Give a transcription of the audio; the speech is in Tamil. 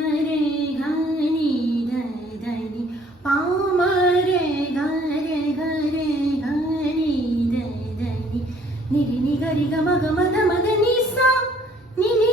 ഗരേ ഗനി ധനി പാമരേ ഗരേ ഗരേ ഗനി ധനി നിരി നി ഗരി ഗ മ ഗ മ ധ മ ധ നി സ നി നി